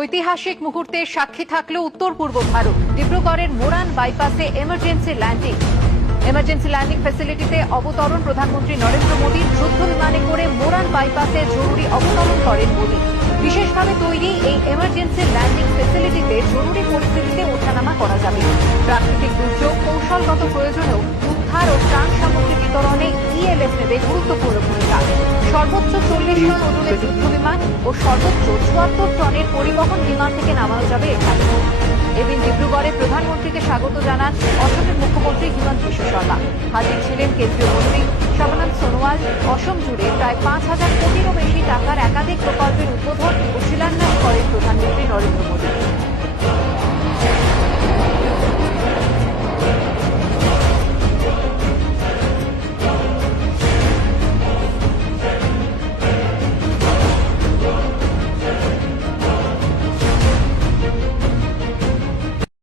ঐতিহাসিক মুহূর্তে সাক্ষী থাকলো উত্তর পূর্ব ভারত। ডিব্রুগড়ের মোরান বাইপাসে এমার্জেন্সি ল্যান্ডিং ফ্যাসিলিটিতে অবতরণ প্রধানমন্ত্রী নরেন্দ্র মোদীর। যুদ্ধ বিমানে করে মোরান বাইপাসে জরুরি অবতরণ করেন মোদী। বিশেষভাবে তৈরি এই এমার্জেন্সি ল্যান্ডিং ফ্যাসিলিটিতে জরুরি পরিস্থিতিতে ওঠানামা করা যাবে। প্রাকৃতিক দুর্যোগ, কৌশলগত প্রয়োজনেও উদ্ধার ও ত্রাণ সামগ্রী বিতরণে ইএলএফ নেবে গুরুত্বপূর্ণ ভূমিকা। সর্বোচ্চ 40 টন ওজনের যুদ্ধ বিমান ও সর্বোচ্চ 74 টনের পরিবহন বিমান থেকে নামানো যাবে এখানে। এদিন ডিব্রুগড়ে প্রধানমন্ত্রীকে স্বাগত জানান অসমের মুখ্যমন্ত্রী হিমন্ত বিশ্ব শর্মা। হাজির ছিলেন কেন্দ্রীয় মন্ত্রী সর্বানন্দ সোনোয়াল। অসম জুড়ে প্রায় 5,000 কোটিরও বেশি টাকার একাধিক প্রকল্পের উদ্বোধন ও শিলান্যাস করেন প্রধানমন্ত্রী নরেন্দ্র মোদী।